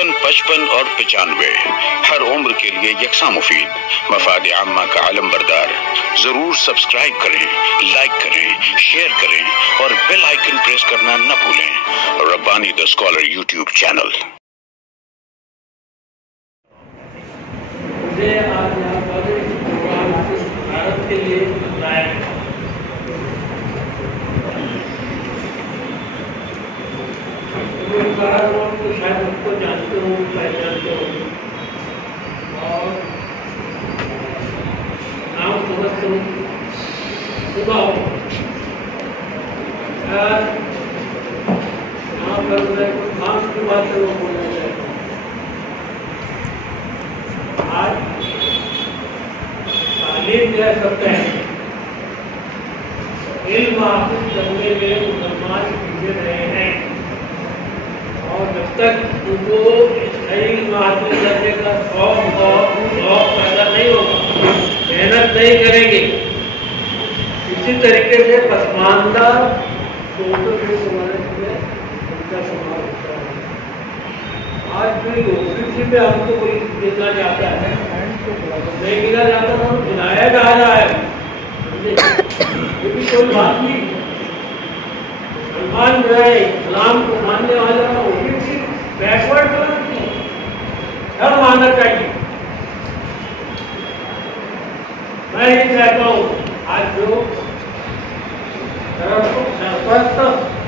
55 55 اور 95 ہر عمر کے لیے یکساں مفید، مفاد عامہ کا علم بردار۔ ضرور سبسکرائب کریں، لائک کریں، شیئر کریں اور بیل آئیکن پریس کرنا نہ بھولیں۔ Rabbani the scholar YouTube channel. مجھے آج یہاں پر پروگرام بھارت کے لیے بتایا گیا۔ تو شاید ان کو جانتے ہوں، پہچانتے ہوں اور نام سمجھتے ہوں صبح ہو یہاں پر میں کام کی بات سے وہ بولنا چاہتا ہوں۔ آج تعلیم کہہ سکتے ہیں، علم حاصل کرنے میں مسلمان پیچھے رہے ہیں، اور جب تک ان کو علم حاصل کرنے کا شوق پیدا نہیں ہوگا، محنت نہیں کریں گے، اسی طریقے سے پسماندہ سوچوں کے سماج میں ان کا شمار ہوتا ہے۔ آج بھی کسی پہ ہم کو کوئی ملنا جاتا ہے، نہیں ملا جاتا تو ملایا جا رہا ہے، یہ بھی کوئی بات نہیں۔ مسلمان جو ہے اسلام کو ماننے والا وہ بھی بیکورڈ ہر ماننا چاہیے۔ میں یہ کہتا ہوں آج جو سرپرست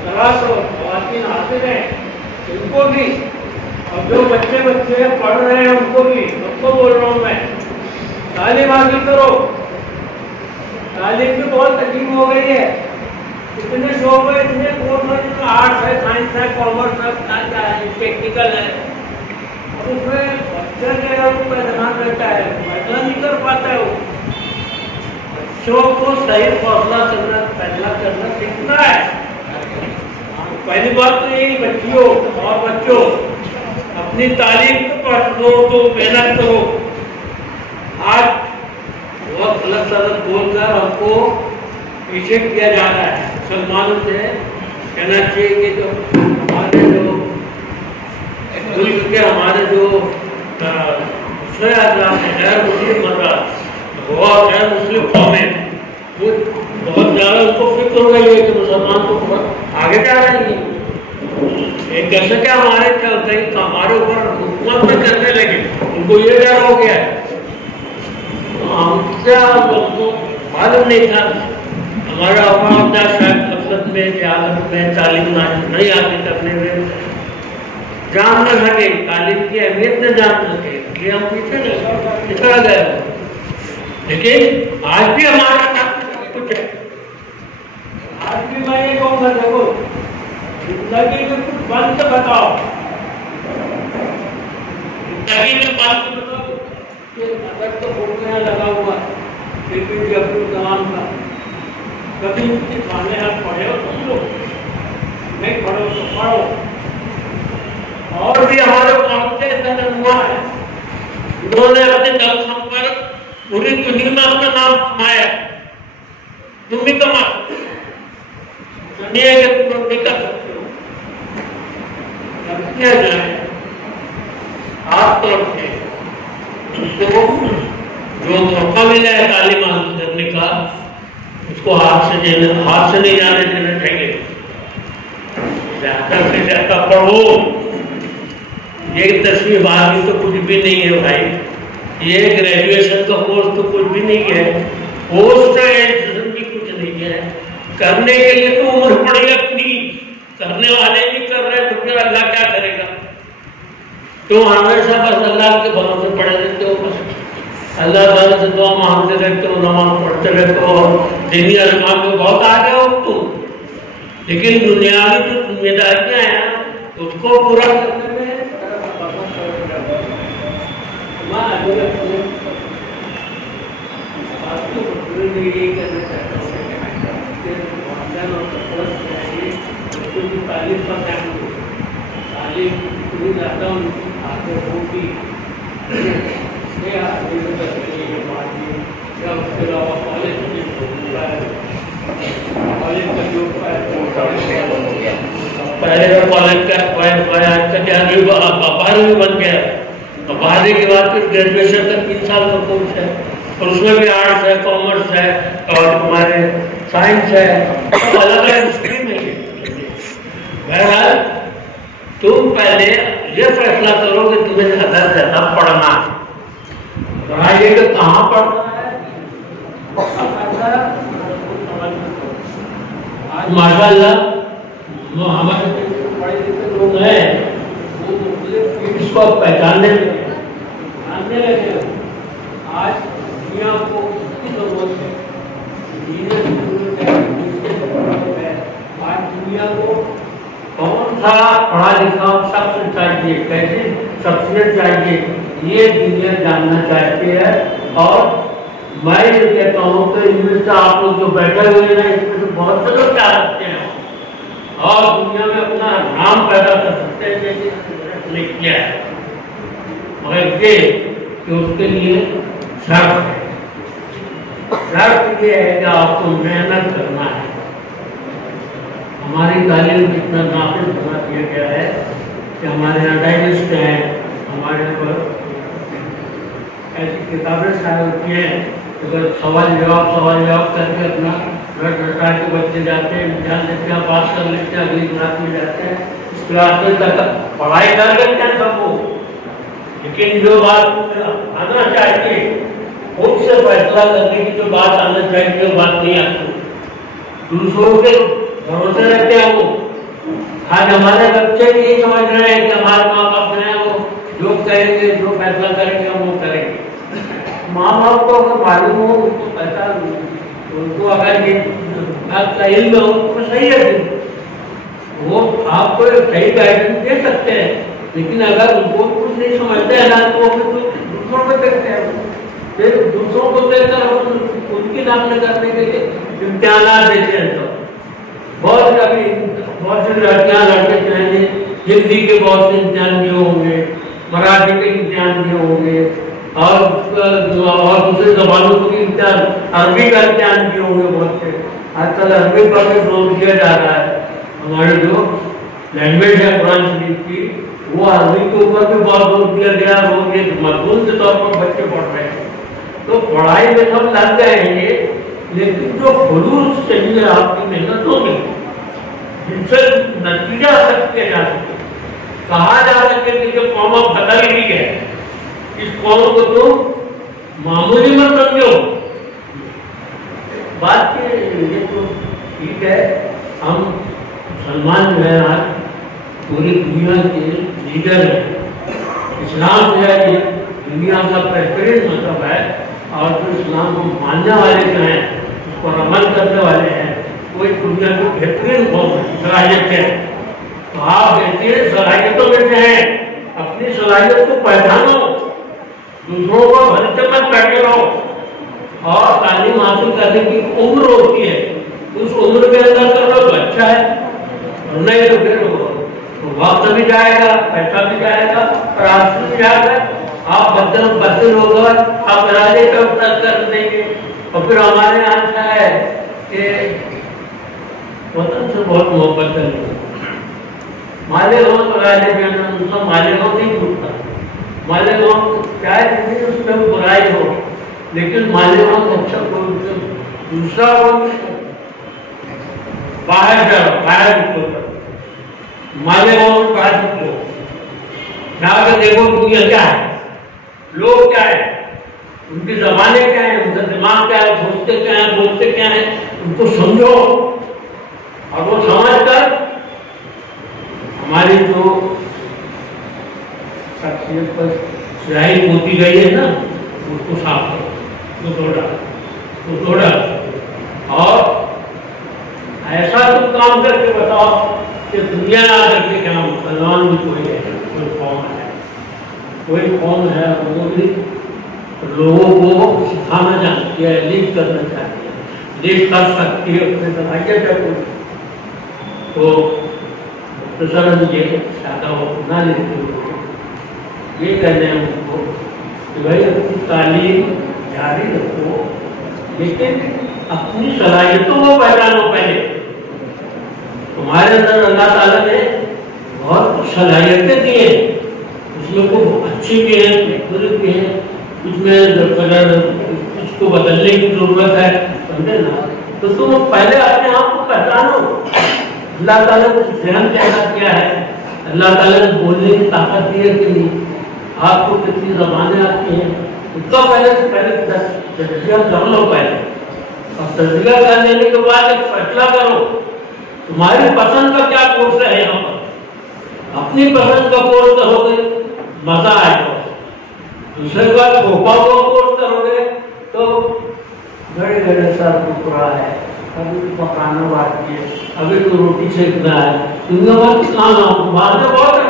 خواتین حاصل ہیں ان کو بھی، اور جو بچے پڑھ رہے ہیں ان کو بھی، سب کو بول رہا ہوں میں، تعلیم حاصل کرو۔ تعلیم کی بہت عجیب ہو گئی ہے، اتنے شعبے ہیں، اتنے کورس ہیں، آرٹس ہے، سائنس ہے، کامرس ہے، ٹیکنیکل ہے، اور اس میں بچہ جو ہے اس کا دھیان رہتا ہے، فیصلہ نہیں کر پاتا ہے۔ وہ بچوں کو صحیح فیصلہ کرنا سیکھنا ہے۔ پہلی بات تو یہی، بچیوں اور بچوں اپنی تعلیم کو پڑھو تو محنت کرو۔ آج بہت غلط بول کر ہم کو پیچھے کیا جا رہا ہے۔ مسلمانوں سے کہنا چاہیے کہ جو ہمارے جو ملک کے ہمارے جو غیر مسلم مذہب اور غیر مسلم قومیں وہ بہت زیادہ ان کو فکر ہو گئی ہے کہ مسلمان تو بہت آگے جا رہے ہیں، کیسے کیا ہمارے اوپر حکومت میں کرنے لگے، ان کو یہ ڈر ہو گیا ہے۔ ہم سے معلوم نہیں تھا، ہمارا اپنا شاید مقصد میں جہالت میں تعلیم نہیں حاصل کرنے میں جان نہ سکے، تعلیم کی اہمیت نہ جان سکے، یہ ہم پیچھے پچھڑ گئے۔ لیکن آج بھی ہمارا کچھ ہے، آج بھی میں یہ کہوں گا دیکھو زندگی میں کچھ بند بتاؤ، زندگی میں بند بتاؤ کہ اگر تو فوٹیاں لگا ہوا پھر بھی عبدالکلام کا کبھی ان کی کھانے آپ پڑھے ہو تم لوگ، نہیں پڑھو تو پڑھو۔ اور بھی ہمارے پہنچتے ایسا ہوا ہے، انہوں نے اپنے دل ہم پر پوری دنیا میں اپنا نام کمایا، تم بھی کما سکتے ہو، سنیے کہ تم بھی کر سکتے ہو۔ جب کیا جائے خاص طور سے جو موقع ملا ہے تعلیم حاصل کرنے کا، اس کو ہاتھ سے نہیں جانے دینا چاہیے۔ زیادہ سے زیادہ پڑھو، یہ 10ویں 12ویں تو کچھ بھی نہیں ہے بھائی، یہ گریجویشن کا کورس تو کچھ بھی نہیں ہے، پوسٹ گریجویشن بھی کچھ نہیں ہے۔ کرنے کے لیے تو عمر پڑے گا اپنی، کرنے والے نہیں کر رہے تو پھر اللہ کیا کرے گا؟ تو ہمیشہ بس اللہ کے بھروسے پڑے رہتے ہو، بس اللہ تعالیٰ سے دعا مانگتے رہتے ہو، نماز پڑھتے رہتے ہو، دینی احکام میں بہت آگے ہو تم، لیکن دنیاوی جو ذمہ داریاں ہیں اس کو پورا کرنے میں تعلیم پر دھیان دو، تعلیم پوری زیادہ آپ کو ہوگی، اس کے علاوہ کالج میں کالج کا جو پہلے کا کالج کا 12ویں بن گیا، اور 12ویں کے بعد پھر گریجویشن تک 3 سال کا کورس ہے، اور اس میں بھی آرٹس ہے، کامرس ہے، اور ہمارے سائنس ہے، الگ الگ اسٹریم ہے۔ بہرحال تم پہلے یہ فیصلہ کرو کہ تمہیں زیادہ پڑھنا ہے، پڑھائیے کہ کہاں پڑھنا ہے۔ آج ماشاء اللہ ہمارے پڑھے لکھے لوگ ہیں وہ مختلف فیلڈس کو پہچاننے لگے۔ آج دنیا کو کی ضرورت ہے، آج دنیا کو کون سا پڑھا لکھا شخص چاہیے، کیسے شخصیت چاہیے، یہ دنیا جاننا چاہتی ہے۔ اور میں یہ کہتا ہوں کہ ان میں سے آپ لوگ جو بیٹھے ہوئے ہیں اس میں سے بہت سے لوگ کیا رکھتے ہیں اور دنیا میں اپنا نام پیدا کر سکتے ہیں کہ کیا ہے، مگر یہ کہ اس کے لیے شرط ہے۔ شرط یہ ہے کہ آپ کو محنت کرنا ہے۔ ہماری تعلیم اتنا ناقص بنا دیا گیا ہے کہ ہمارے یہاں ڈائجسٹ ہیں، ہمارے یہاں پر ایسی کتابیں شائع ہوتی ہیں، اگر سوال جواب کر کے اپنا کے بچے جاتے ہیں، امتحان دیتے ہیں، پاس کر لیتے ہیں، اگلی کلاس میں جاتے ہیں، اس کلاس میں تک پڑھائی کر لیتے ہیں سب کو، لیکن جو بات آنا چاہیے خود سے فیصلہ کرنے کی جو بات آنا چاہیے وہ بات نہیں آتی، دوسروں کے بھروسے رہتے ہیں۔ وہ آج ہمارے بچے یہ سمجھ رہے ہیں کہ ہمارے ماں باپ جو ہیں وہ جو کہیں گے، جو فیصلہ کریں گے وہ کریں گے۔ ماں باپ کو اگر معلوم ہو، ان کو پتا، ان کو اگر یہ بات کا علم ہو تو صحیح ہے، وہ آپ کو صحیح گائیڈنس دے سکتے ہیں، لیکن اگر ان کو کچھ نہیں سمجھتے ہیں نا تو وہ دوسروں کو دیکھتے ہیں، پھر دوسروں کو دیکھ کر ان کی نامزد کرنے کے لیے امتحانات دیتے ہیں۔ تو بہت سی لڑکیاں لڑکے چاہیں ہندی کے بہت سے امتحان دیے ہوں گے، مراٹھی کے امتحان دیے ہوں گے، اور دوسرے زبانوں کو بھی امتحان، عربی کا امتحان دیے ہوں گے بہت سے۔ آج کل عربی پر بھی زور دیا جا رہا ہے، ہماری جو لینگویج ہے قرآن شریف کی وہ عربی کے اوپر بھی بہت زور دیا گیا، وہ ایک مضمون کے طور پر بچے پڑھ رہے ہیں۔ تو پڑھائی میں سب لگ جائیں گے، لیکن جو خلوص چاہیے آپ کی محنتوں میں جن سے نتیجہ سکتے جا سکے، کہا جا سکے کہ جو قوم اب بدل رہی ہے اس قوم کو تم معمولی مت سمجھو۔ بات یہ تو ٹھیک ہے، ہم مسلمان جو ہے آج پوری دنیا کے لیڈر ہیں، اسلام جو ہے یہ دنیا کا بہترین مذہب ہے، اور جو اسلام کو ماننے والے جو ہیں اس پر عمل کرنے والے ہیں وہ ایک دنیا کی بہترین قوم ہے، صلاحیت ہے۔ تو آپ بہترین صلاحیتوں میں سے ہیں، اپنی صلاحیت کو پہچانو، دوسروں کو بھلتے مت بیٹھے رہو، اور تعلیم حاصل کرنے کی عمر ہوتی ہے، اس عمر کے اندر کر لو تو اچھا ہے، اور نہیں تو پھر وقت بھی جائے گا، پیسہ بھی جائے گا، اور آپ بھی جائے گا، آپ بدل ہوگا، آپ ارادے کا اتر کر دیں گے۔ اور پھر ہمارے یہاں کیا ہے کہ وطن سے بہت محبت کریں، مالیگاؤں تو رائے ان کا مالیگاؤں نہیں ٹوٹتا، مالیگاؤں چاہے کسی اس میں برائی ہو، لیکن مالیگاؤں سے اچھا کوئی دوسرا ہو، باہر جاؤ، باہر نکلو، مالیگاؤں میں باہر نکلو، جا کر دیکھو دنیا کیا ہے، لوگ کیا ہے، ان کی زبانیں کیا ہیں، ان کا دماغ کیا ہے، سوچتے کیا ہیں، بولتے کیا ہیں، ان کو سمجھو، اور وہ سمجھ کر ہماری جو شخصیت پر سیاہی ہوتی گئی ہے نا اس کو صاف کرو، وہ توڑا، اور ایسا تو کام کر کے بتاؤ کہ دنیا نہ کر کے کیا مسلمان بھی کوئی ہے، کوئی قوم ہے، وہ بھی لوگوں کو سکھانا چاہتی ہے، لیڈ کرنا چاہتی ہے، لیڈ کر سکتی ہے، اپنے صلاحیت ہے کوئی، تو مختصراً یہ زیادہ نہ لیتے ہوئے یہ کہنے ہیں ان کو کہ بھائی اپنی تعلیم جاری رکھو، لیکن اپنی صلاحیتوں کو پہچانو۔ پہلے تمہارے اندر اللہ تعالیٰ نے بہت صلاحیتیں دی ہیں، اس میں کچھ اچھی بھی ہیں، بہتر بھی ہیں، اس میں اگر اس کو بدلنے کی ضرورت ہے سمجھے نا، تو تم پہلے اپنے آپ کو پہچانو. اللہ تعالیٰ نے ذہن پیدا کیا ہے، اللہ تعالیٰ نے بولنے کی طاقت دی ہے کہ نہیں، آپ کو کتنی زبانیں آتی ہیں، اس کا پہلے تجزیہ کر لو پہلے، اور تجزیہ کر لینے کے بعد ایک فیصلہ کرو تمہاری پسند کا کیا کورس ہے. یہاں پر اپنی پسند کا کورس کرو گے مزہ آئے گا، دوسرے بار کھوپا کو کورس کرو گے تو گڑے گڑے سر ٹکڑا ہے، ابھی پکانا باقی ہے، ابھی تو روٹی سیکھنا ہے، دنیا بھر کی کام بہانے بہت ہے،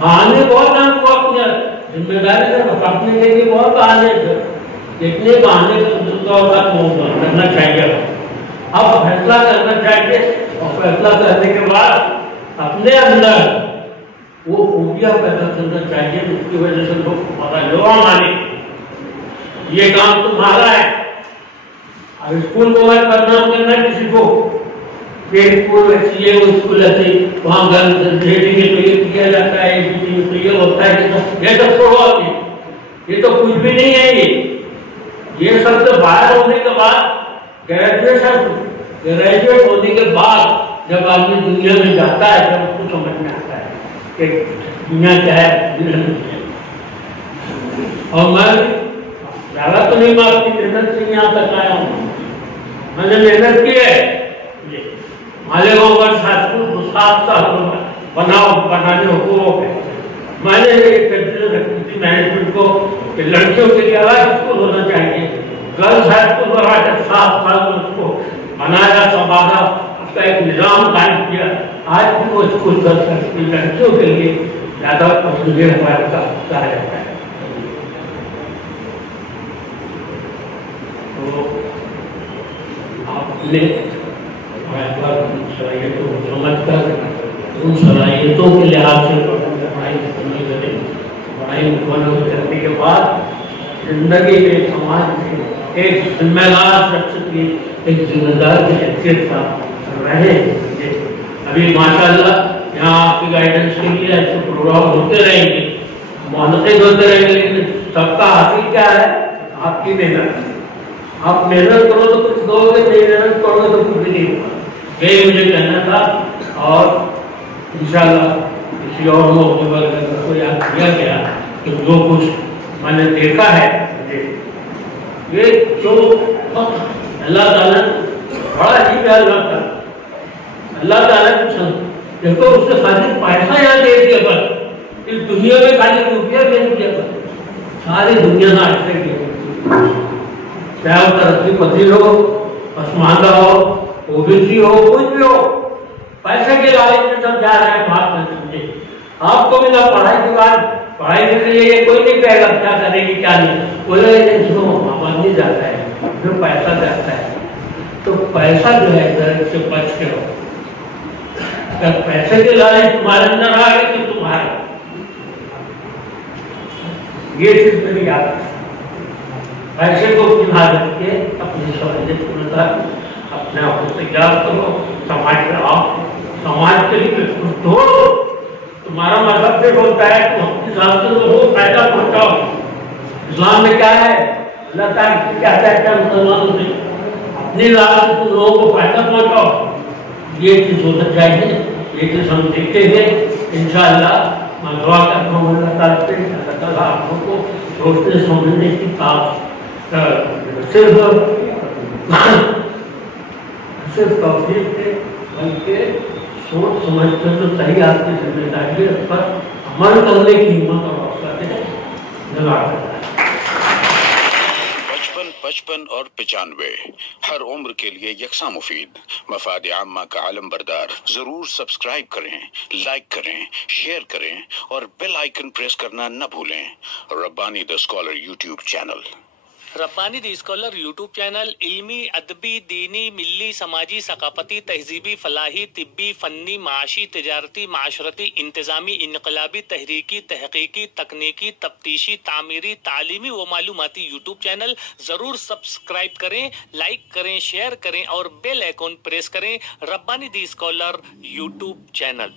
بہانے بہت ہیں، بہت ذمہ داری سے پکنے کے لیے بہت بہانے ہیں، جتنے بہانے کرنا چاہیے. اب فیصلہ کرنا چاہیے، اور فیصلہ کرنے کے بعد اپنے اندر وہ خوبیاں پیدا کرنا چاہیے جس کی وجہ سے لوگ تمہارا لوا مانے یہ کام تمہارا ہے. اب اسکول کو میں بدنام کرنا کسی کو کہ اسکول ایسی ہے، وہ اسکول ایسی، وہاں گھر بھیجیں گے تو یہ کیا جاتا ہے، تو یہ ہوتا ہے، یہ سب چھوڑو ابھی، یہ تو کچھ بھی نہیں ہے. یہ سب سے باہر ہونے کے بعد گریجویٹ ہونے کے بعد جب آدمی دنیا میں جاتا ہے تب اس کو سمجھ میں آتا ہے کہ دنیا کیا ہے. اور میں زیادہ تو نہیں مارتی، محنت سے یہاں تک آیا ہوں، میں نے محنت کی ہے. مالیگاؤں پر 7 سال بنانے حقوق ہے. میں نے ایک کنسیڈر رکھی تھی مینجمنٹ کو کہ لڑکیوں کے لیے الگ اسکول ہونا چاہیے، گرلز ہائی اسکول بنا کے 7 سال میں اس کو بنایا، سنبھالا، اس کا ایک نظام قائم کیا. آج بھی وہ اسکول لڑکیوں کے لیے زیادہ پسندیدہ کہا جاتا ہے. تو آپ نے صلاحیتوں کو سمجھ کر ان صلاحیتوں کے لحاظ سے پڑھائی مکمل کریں. پڑھائی مکمل کرنے کے بعد زندگی کے سماج میں ایک ذمہ دار شخص کی، ایک ذمہ دار کی حیثیت کا رہیں. ابھی ماشاءاللہ یہاں آپ کی گائیڈنس کے لیے ایسے پروگرام ہوتے رہیں گے، منعقد ہوتے رہیں گے، لیکن سب کا حاصل کیا ہے؟ آپ کی محنت. آپ محنت کرو تو کچھ دو گے، نہیں محنت کرو گے تو کچھ بھی نہیں ہوگا. یہی مجھے کہنا تھا، اور انشاءاللہ کسی اور موقع پر اگر کو یاد کیا گیا کہ جو کچھ میں نے دیکھا ہے، یہ جو اللہ تعالیٰ بڑا ہی پیار کرتا ہے. اللہ تعالیٰ نے دیکھو اس نے خالی پیسہ یہاں دے دیا، بس اس دنیا میں خالی روپیہ دے دیا، ساری دنیا کا اچھے کیا، چاہے وہ ترقی پذیر ہو، پسماندہ ہو، اوبیسی ہو، کچھ بھی ہو، پیسے کے لالچ میں سب جا رہے ہیں. بات نہ سمجھے. آپ کو بھی نہ پڑھائی کے بعد پڑھائی کے لیے کوئی نہیں کہے گا کیا کرے گی کیا نہیں، بولے اس کو آبادی جاتا ہے، جو پیسہ جاتا ہے. تو پیسہ جو ہے ادھر سے بچ کے رہو. اگر پیسے کے لالچ تمہارے اندر آ گئے تو تمہارے یہ چیز میری یاد ہے. پیسے کو حفاظت کے اپنی صلاحیت کو نظر اپنے آپ کو تیار کرو، سماج میں آؤ، سماج کے لیے کچھ دو. تمہارا مذہب سے بولتا ہے تو اپنی ذات سے لوگوں فائدہ پہنچاؤ. اسلام میں کیا ہے؟ اللہ تعالیٰ کیا کہتا ہے مسلمانوں سے؟ اپنی ذات سے لوگوں کو فائدہ پہنچاؤ. یہ چیز ہونا چاہیے، یہ چیز ہم دیکھتے ہیں. انشاءاللہ میں دعا کرتا ہوں اللہ تعالیٰ سے، اللہ تعالیٰ آپ لوگوں کو سوچنے سمجھنے کی صرف توفیق ہے، بلکہ سوچ سمجھ کر جو صحیح آپ کی ذمہ داری ہے اس پر عمل کرنے کی ہمت اور حوصلہ دے جگہ کرتا ہے. 55 اور 95 ہر عمر کے لیے یکساں مفید. مفاد عامہ کا عالم بردار. ضرور سبسکرائب کریں، لائک کریں، شیئر کریں اور بیل آئیکن پریس کرنا نہ بھولیں. Rabbani the scholar YouTube channel. Rabbani the scholar YouTube channel علمی، ادبی، دینی، ملی، سماجی، ثقافتی، تہذیبی، فلاحی، طبی، فنی، معاشی، تجارتی، معاشرتی، انتظامی، انقلابی، تحریکی، تحقیقی، تکنیکی، تفتیشی، تعمیری، تعلیمی و معلوماتی یوٹیوب چینل. ضرور سبسکرائب کریں، لائک کریں، شیئر کریں اور بیل آئیکن پریس کریں. ربانی دی اسکالر یوٹیوب چینل.